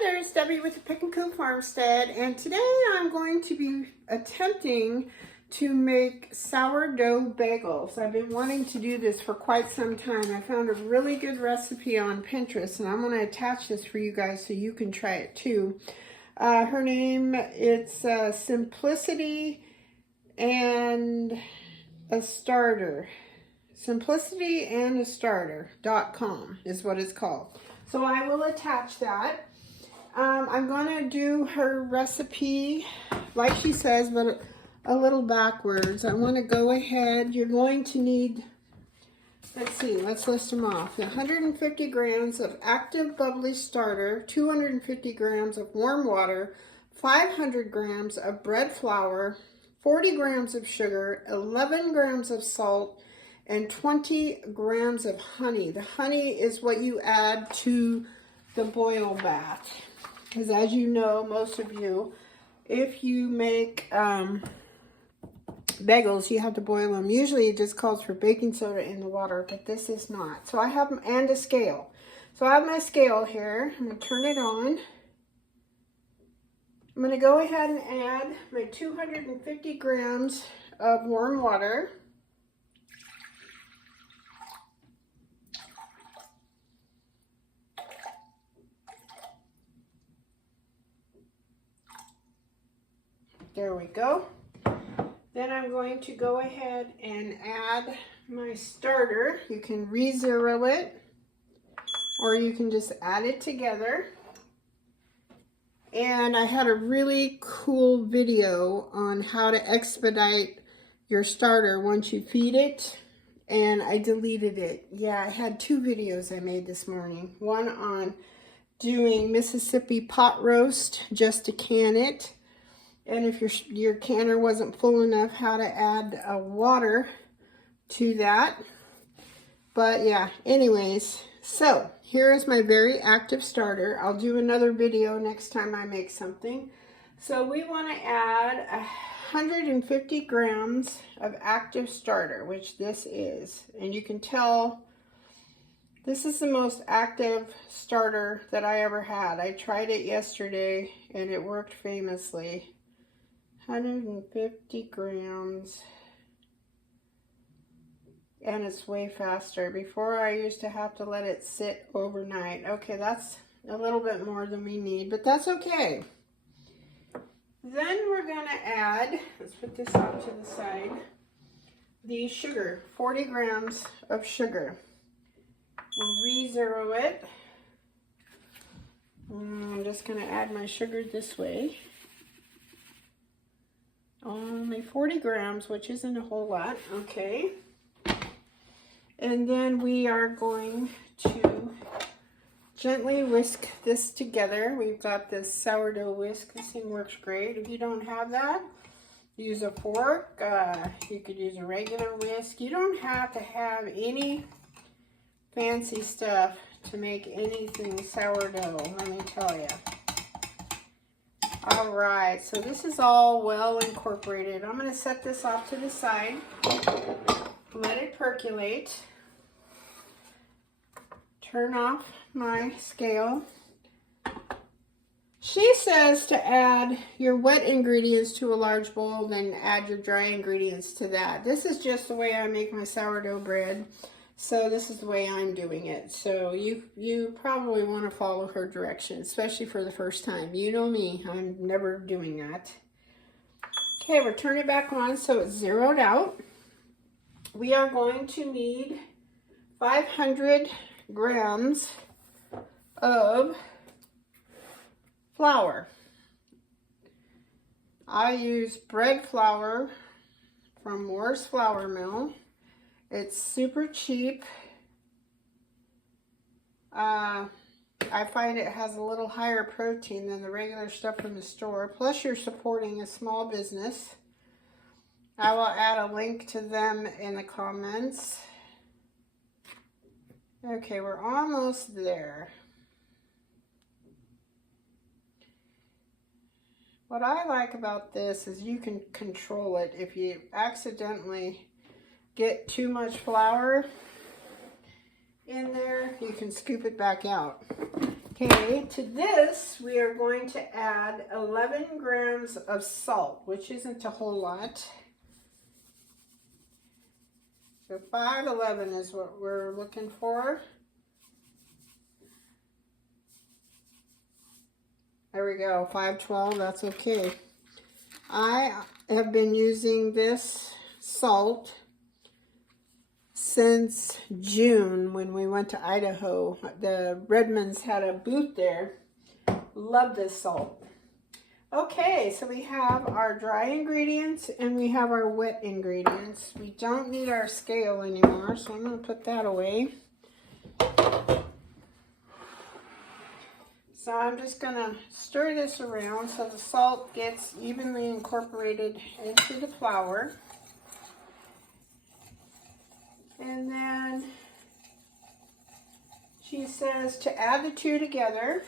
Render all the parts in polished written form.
there, it's Debbie with the Pickin Coop Farmstead, and today I'm going to be attempting to make sourdough bagels. I've been wanting to do this for quite some time. I found a really good recipe on Pinterest, and I'm going to attach this for you guys so you can try it too. Her name, it's Simplicity and a Starter. SimplicityandAStarter.com is what it's called. So I will attach that. I'm going to do her recipe like she says, but a little backwards. I want to go ahead. You're going to need, let's see, let's list them off. 150 grams of active bubbly starter, 250 grams of warm water, 500 grams of bread flour, 40 grams of sugar, 11 grams of salt, and 20 grams of honey. The honey is what you add to the boil bath. Because as you know, most of you, if you make bagels, you have to boil them. Usually it just calls for baking soda in the water, but this is not. So I have, and a scale. So I have my scale here. I'm going to turn it on. I'm going to go ahead and add my 250 grams of warm water. There we go. Then I'm going to go ahead and add my starter. You can re-zero it, or you can just add it together. And I had a really cool video on how to expedite your starter once you feed it, and I deleted it. Yeah, I had two videos I made this morning. One on doing Mississippi pot roast just to can it. And if your canner wasn't full enough, how to add water to that. But yeah, anyways, so here is my very active starter. I'll do another video next time I make something. So we want to add 150 grams of active starter, which this is. And you can tell this is the most active starter that I ever had. I tried it yesterday and it worked famously. 150 grams, and it's way faster. Before I used to have to let it sit overnight. Okay, that's a little bit more than we need, but that's okay. Then we're going to add, let's put this off to the side, the sugar, 40 grams of sugar. We'll re-zero it. I'm just going to add my sugar this way. Only 40 grams, which isn't a whole lot. Okay. And then we are going to gently whisk this together. We've got this sourdough whisk. This thing works great. If you don't have that, use a fork. You could use a regular whisk. You don't have to have any fancy stuff to make anything sourdough, let me tell you. All right, so this is all well incorporated. I'm going to set this off to the side, let it percolate, turn off my scale. She says to add your wet ingredients to a large bowl, then add your dry ingredients to that. This is just the way I make my sourdough bread. So this is the way I'm doing it. So you probably want to follow her directions, especially for the first time. You know me, I'm never doing that. Okay, we're turning it back on so it's zeroed out. We are going to need 500 grams of flour. I use bread flour from Moore's Flour Mill. It's super cheap. I find it has a little higher protein than the regular stuff from the store. Plus you're supporting a small business. I will add a link to them in the comments. Okay, we're almost there. What I like about this is you can control it. If you accidentally get too much flour in there, you can scoop it back out. Okay, to this we are going to add 11 grams of salt, which isn't a whole lot. So 511 is what we're looking for. There we go, 512, that's okay. I have been using this salt since June when we went to Idaho. The Redmonds had a booth there. Love this salt. Okay, so we have our dry ingredients and we have our wet ingredients. We don't need our scale anymore, so I'm going to put that away. So I'm just going to stir this around so the salt gets evenly incorporated into the flour. And then she says to add the two together.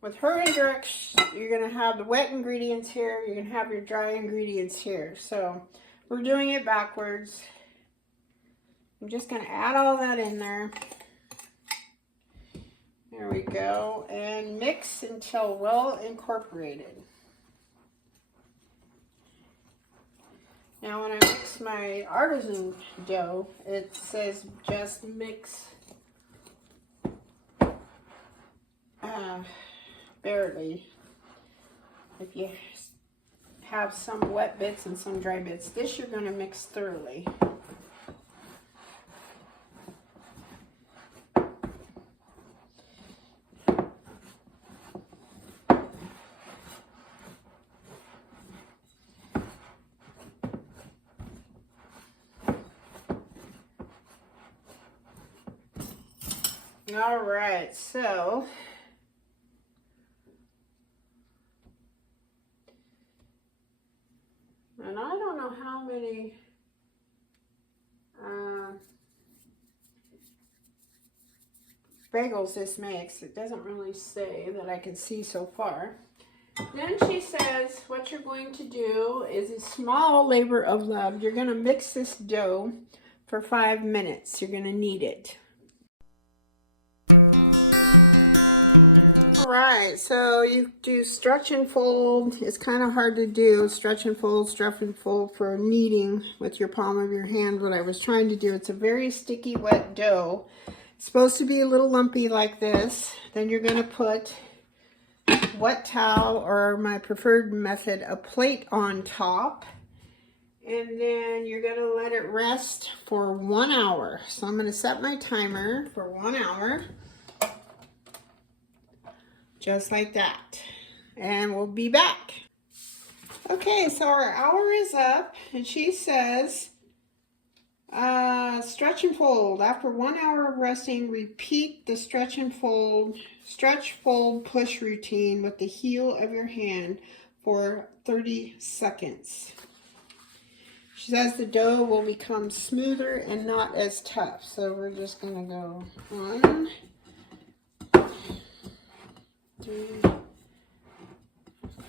With her instructions, you're going to have the wet ingredients here, you're going to have your dry ingredients here. So we're doing it backwards. I'm just going to add all that in there. There we go. And mix until well incorporated. Now when I mix my artisan dough, it says just mix barely. If you have some wet bits and some dry bits, this you're going to mix thoroughly. All right, so and I don't know how many bagels this makes. It doesn't really say that I can see so far. Then she says what you're going to do is a small labor of love. You're going to mix this dough for 5 minutes. You're going to knead it. Alright, so you do stretch and fold. It's kind of hard to do stretch and fold for kneading with your palm of your hand. What I was trying to do, it's a very sticky wet dough. It's supposed to be a little lumpy like this. Then you're going to put wet towel, or my preferred method, a plate on top. And then you're going to let it rest for 1 hour. So I'm going to set my timer for 1 hour. Just like that. And we'll be back. Okay, so our hour is up, and she says, stretch and fold. After 1 hour of resting, repeat the stretch, fold, push routine with the heel of your hand for 30 seconds. She says the dough will become smoother and not as tough. So we're just going to go 1, 3,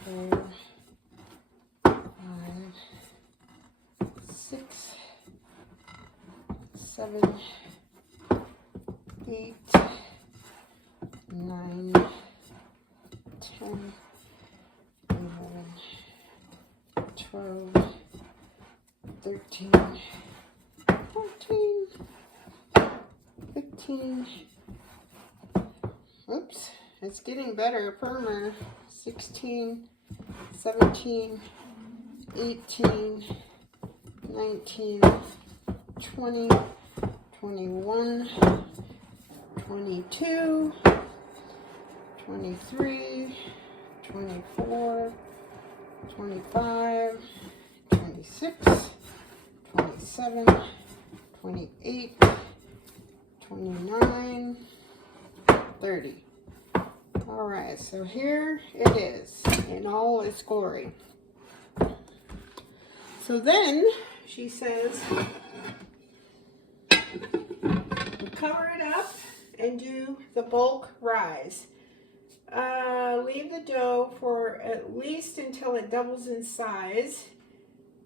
4, 5, 6, 7, 8, 9, 10, 11, 12, 13, 14, 15, oops. It's getting better, firmer. 16, 17, 18, 19, 20, 21, 22, 23, 24, 25, 26, 27, 28, 29, 30. All right, so here it is in all its glory. So then she says, cover it up and do the bulk rise. Leave the dough for at least until it doubles in size,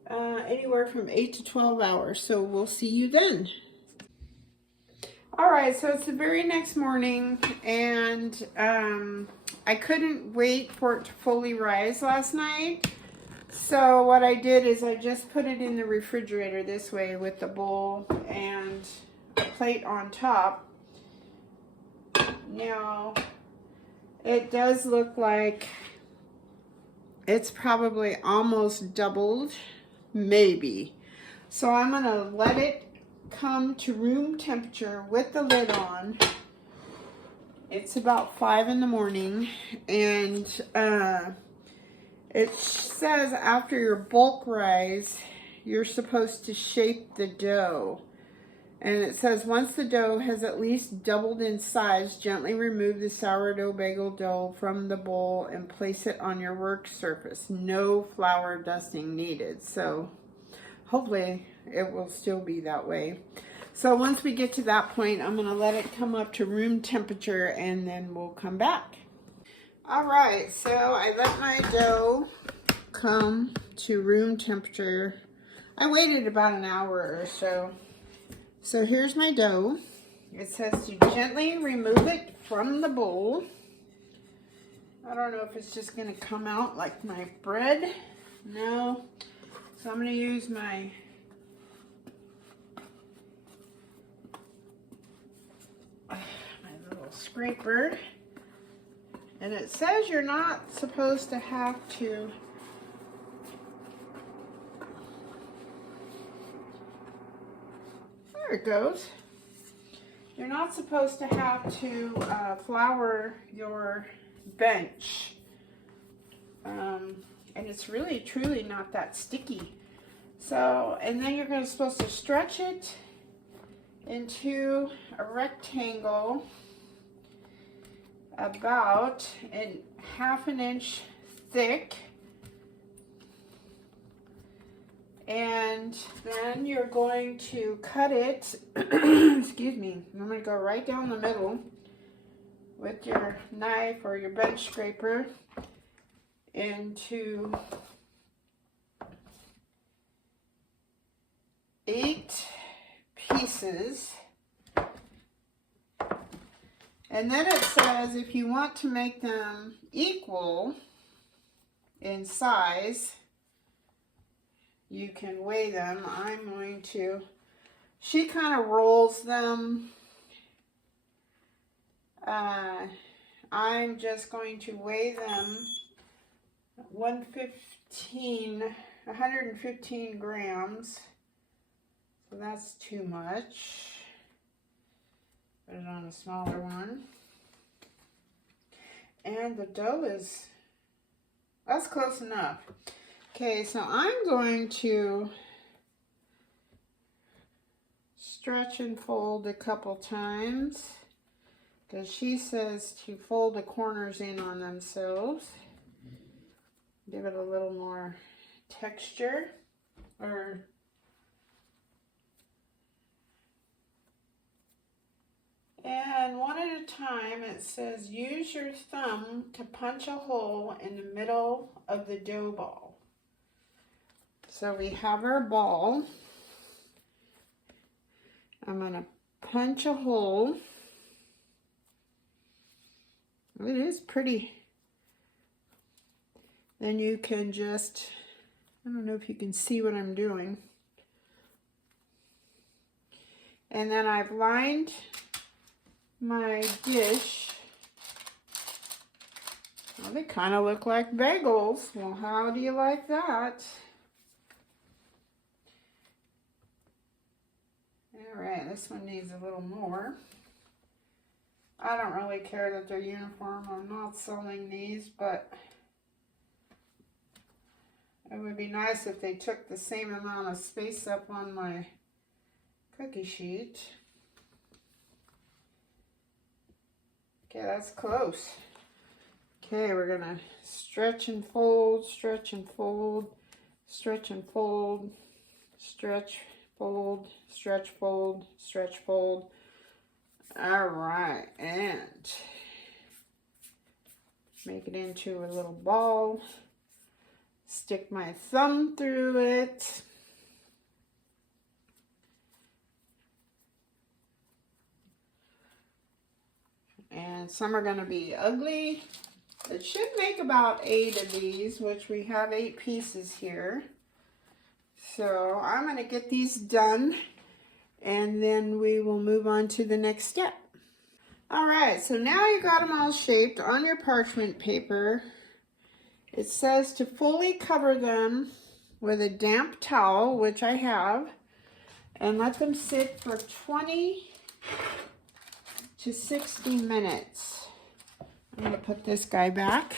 anywhere from 8 to 12 hours. So we'll see you then. All right, so it's the very next morning, and I couldn't wait for it to fully rise last night. So what I did is I just put it in the refrigerator this way with the bowl and a plate on top. Now, it does look like it's probably almost doubled, maybe. So I'm gonna let it come to room temperature with the lid on. It's about 5 in the morning, and it says after your bulk rise, you're supposed to shape the dough. And it says once the dough has at least doubled in size, gently remove the sourdough bagel dough from the bowl and place it on your work surface. No flour dusting needed. So hopefully it will still be that way. So once we get to that point, I'm going to let it come up to room temperature and then we'll come back. All right, so I let my dough come to room temperature. I waited about an hour or so. So here's my dough. It says to gently remove it from the bowl. I don't know if it's just going to come out like my bread. No. So I'm going to use my little scraper. And it says you're not supposed to have to there it goes. You're not supposed to have to flour your bench. And it's really, truly not that sticky. So, and then you're supposed to stretch it into a rectangle about ½ an inch thick. And then you're going to cut it, excuse me, I'm going to go right down the middle with your knife or your bench scraper into 8 pieces. And then it says if you want to make them equal in size, you can weigh them. I'm going to, she kind of rolls them. I'm just going to weigh them 115 grams. So that's too much. Put it on a smaller one. And the dough is, that's close enough. Okay, so I'm going to stretch and fold a couple times because she says to fold the corners in on themselves. Give it a little more texture. And one at a time, it says use your thumb to punch a hole in the middle of the dough ball. So we have our ball. I'm going to punch a hole. It is pretty. Then you can just, I don't know if you can see what I'm doing. And then I've lined my dish. Well, they kind of look like bagels. Well, how do you like that? All right, this one needs a little more. I don't really care that they're uniform. I'm not selling these, but it would be nice if they took the same amount of space up on my cookie sheet. Okay, that's close. Okay, we're gonna stretch and fold, stretch and fold, stretch and fold, stretch, fold, stretch, fold, stretch, fold. All right, and make it into a little ball. Stick my thumb through it. And some are going to be ugly. It should make about 8 of these, which we have 8 pieces here. So I'm going to get these done, and then we will move on to the next step. Alright, so now you got them all shaped on your parchment paper. It says to fully cover them with a damp towel, which I have, and let them sit for 20 to 60 minutes. I'm going to put this guy back.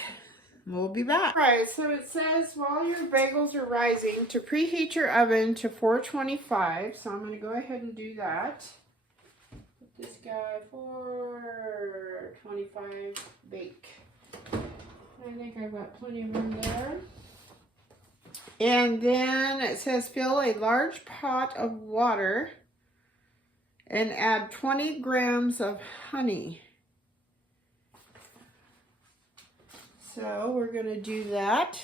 We'll be back. Alright, so it says while your bagels are rising to preheat your oven to 425. So I'm going to go ahead and do that. Put this guy 425 bake. I think I've got plenty of room there. And then it says fill a large pot of water and add 20 grams of honey. So we're going to do that.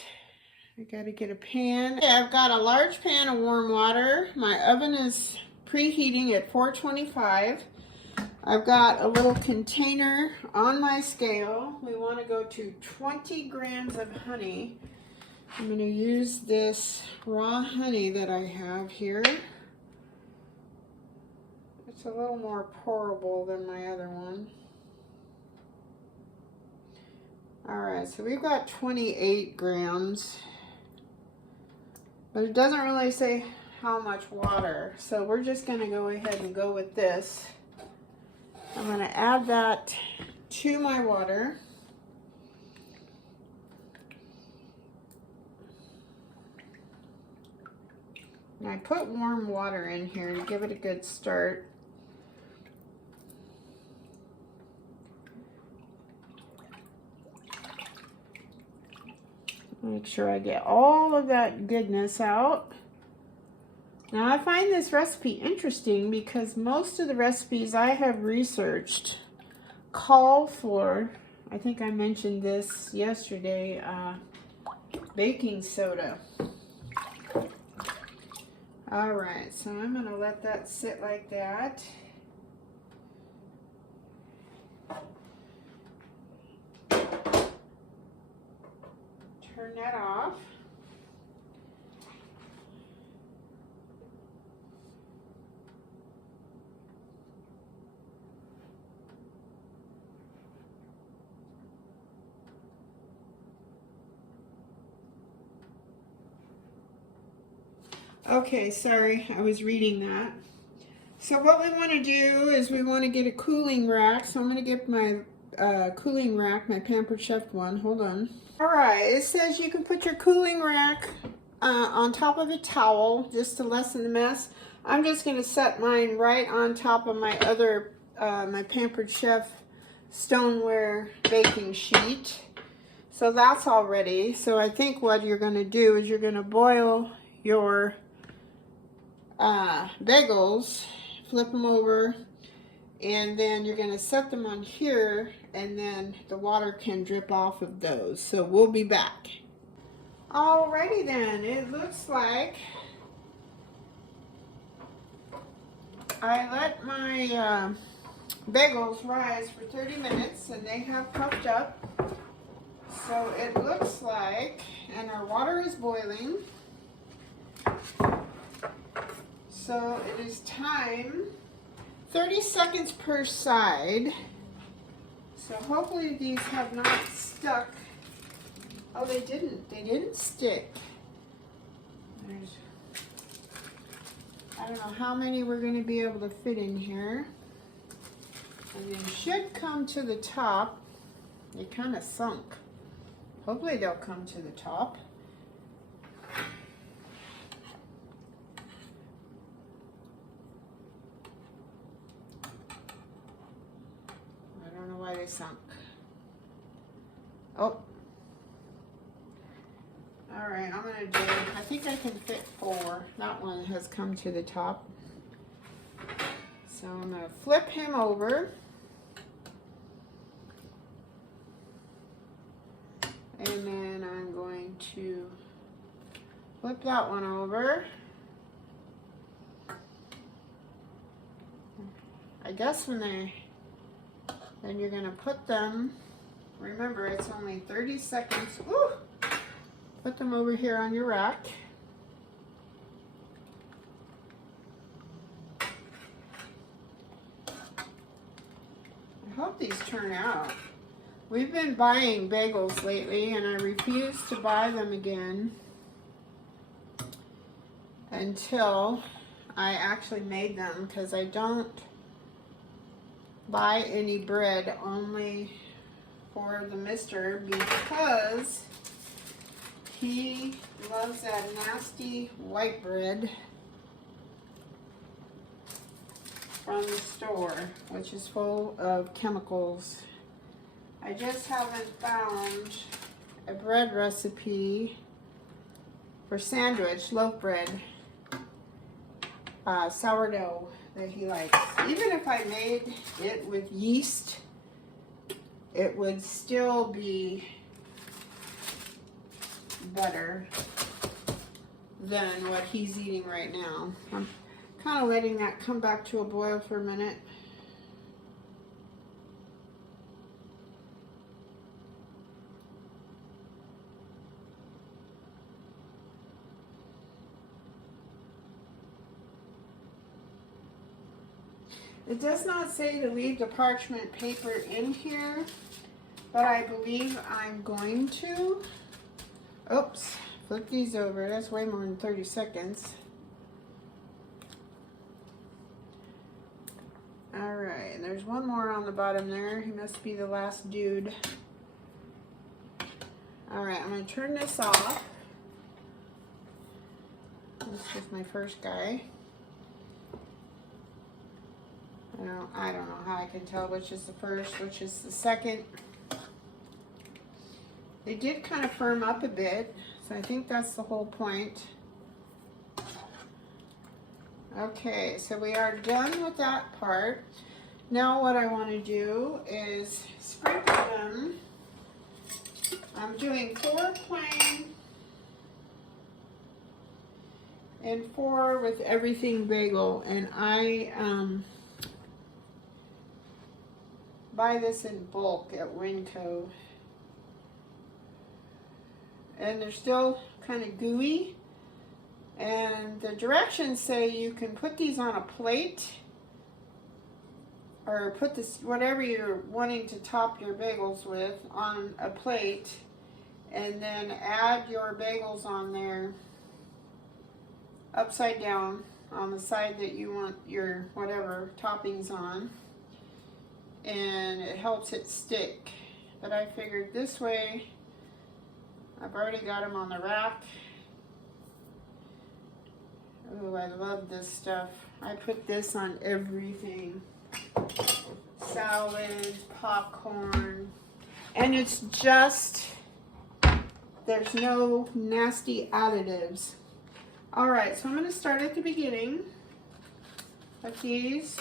I got to get a pan. Okay, I've got a large pan of warm water. My oven is preheating at 425. I've got a little container on my scale. We want to go to 20 grams of honey. I'm going to use this raw honey that I have here. It's a little more pourable than my other one. Alright, so we've got 28 grams. But it doesn't really say how much water. So we're just going to go ahead and go with this. I'm going to add that to my water. And I put warm water in here to give it a good start. Make sure I get all of that goodness out. Now I find this recipe interesting because most of the recipes I have researched call for, I think I mentioned this yesterday, baking soda. Alright, so I'm going to let that sit like that. Turn that off. Okay, sorry, I was reading that. So what we want to do is we want to get a cooling rack. So I'm going to get my cooling rack, my Pampered Chef one. Hold on. Alright, it says you can put your cooling rack on top of a towel just to lessen the mess. I'm just going to set mine right on top of my other, my Pampered Chef stoneware baking sheet. So that's all ready. So I think what you're going to do is you're going to boil your bagels, flip them over, and then you're going to set them on here, and then the water can drip off of those. So we'll be back. Alrighty then, it looks like I let my bagels rise for 30 minutes and they have puffed up. So it looks like, and our water is boiling. So it is time, 30 seconds per side. So hopefully these have not stuck. Oh, they didn't stick. I don't know how many we're going to be able to fit in here. And they should come to the top. They kind of sunk. Hopefully they'll come to the top. Why they sunk. Oh. Alright, I'm going to do, I think I can fit 4. That one has come to the top. So I'm going to flip him over. And then I'm going to flip that one over. I guess when they Then you're going to put them, remember it's only 30 seconds. Woo! Put them over here on your rack. I hope these turn out. We've been buying bagels lately and I refuse to buy them again until I actually made them, because I don't buy any bread only for the mister, because he loves that nasty white bread from the store, which is full of chemicals. I just haven't found a bread recipe for sandwich, loaf bread, sourdough that he likes. Even if I made it with yeast, it would still be better than what he's eating right now. I'm kind of letting that come back to a boil for a minute. It does not say to leave the parchment paper in here, but I believe I'm going to. Oops, flip these over. That's way more than 30 seconds. All right, and there's one more on the bottom there. He must be the last dude. All right, I'm gonna turn this off. This is my first guy. I don't know how I can tell which is the first, which is the second. They did kind of firm up a bit, so I think that's the whole point. Okay, so we are done with that part. Now what I want to do is sprinkle them. I'm doing 4 plain and 4 with everything bagel, and I buy this in bulk at Winco. And they're still kind of gooey. And the directions say you can put these on a plate, or put this, whatever you're wanting to top your bagels with, on a plate, and then add your bagels on there upside down on the side that you want your whatever toppings on, and it helps it stick. But I figured this way, I've already got them on the rack. Oh, I love this stuff. I put this on everything. Salad, popcorn, and it's just, there's no nasty additives. All right, so I'm going to start at the beginning. Put these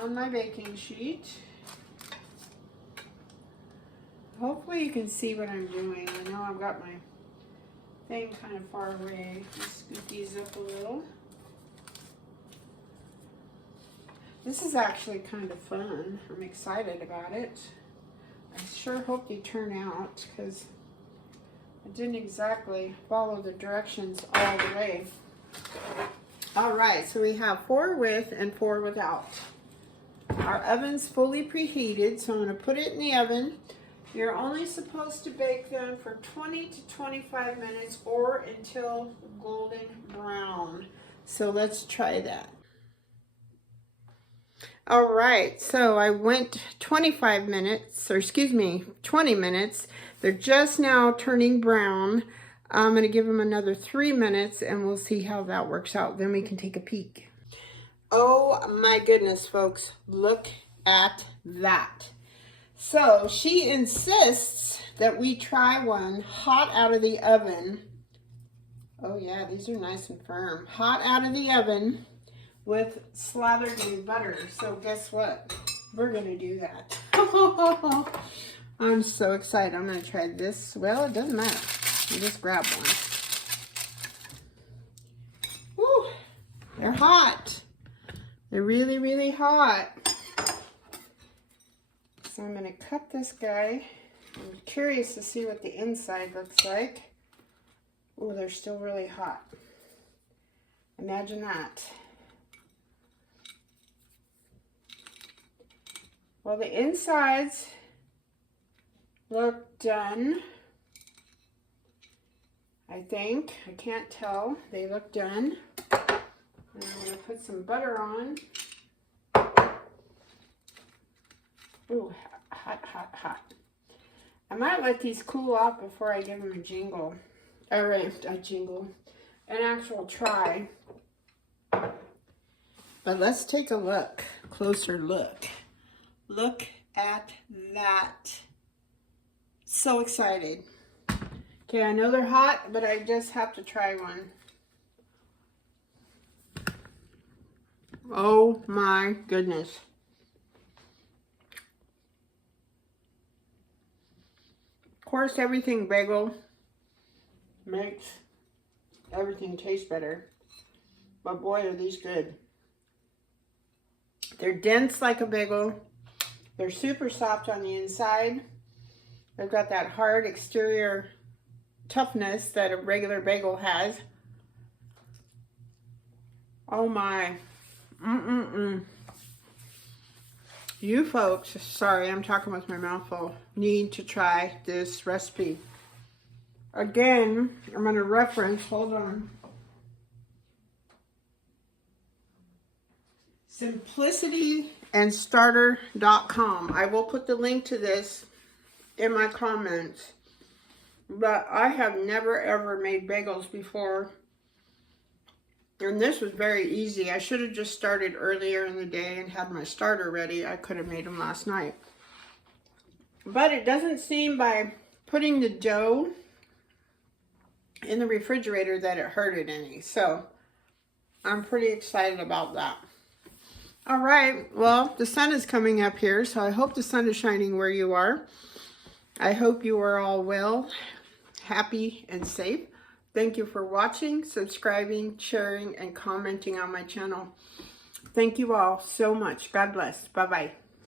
on my baking sheet. Hopefully you can see what I'm doing. I know I've got my thing kind of far away. Just scoot these up a little. This is actually kind of fun. I'm excited about it. I sure hope they turn out, because I didn't exactly follow the directions all the way. All right, so we have 4 with and 4 without. Our oven's fully preheated, so I'm going to put it in the oven. You're only supposed to bake them for 20 to 25 minutes or until golden brown. So let's try that. All right, so I went 25 minutes, or excuse me, 20 minutes. They're just now turning brown. I'm going to give them another 3 minutes and we'll see how that works out. Then we can take a peek. Oh my goodness, folks, look at that. So she insists that we try one hot out of the oven. Oh yeah, these are nice and firm. Hot out of the oven with slathered in butter. So guess what? We're going to do that. I'm so excited. I'm going to try this. Well, it doesn't matter. You just grab one. Woo! They're hot. They're really, really hot. So I'm going to cut this guy. I'm curious to see what the inside looks like. Oh, they're still really hot. Imagine that. Well, the insides look done. I think. I can't tell. They look done. And I'm going to put some butter on. Ooh, hot, hot, hot. I might let these cool off before I give them a jingle. Or a jingle. An actual try. But let's take a look. Closer look. Look at that. So excited. Okay, I know they're hot, but I just have to try one. Oh my goodness. Of course, everything bagel makes everything taste better. But boy, are these good. They're dense like a bagel. They're super soft on the inside. They've got that hard exterior toughness that a regular bagel has. Oh my. You folks, sorry, I'm talking with my mouth full, need to try this recipe. Again, I'm going to reference, hold on. simplicityandStarter.com. I will put the link to this in my comments. But I have never ever made bagels before. And this was very easy. I should have just started earlier in the day and had my starter ready. I could have made them last night. But it doesn't seem by putting the dough in the refrigerator that it hurted any. So I'm pretty excited about that. All right. Well, the sun is coming up here. So I hope the sun is shining where you are. I hope you are all well, happy, and safe. Thank you for watching, subscribing, sharing, and commenting on my channel. Thank you all so much. God bless. Bye-bye.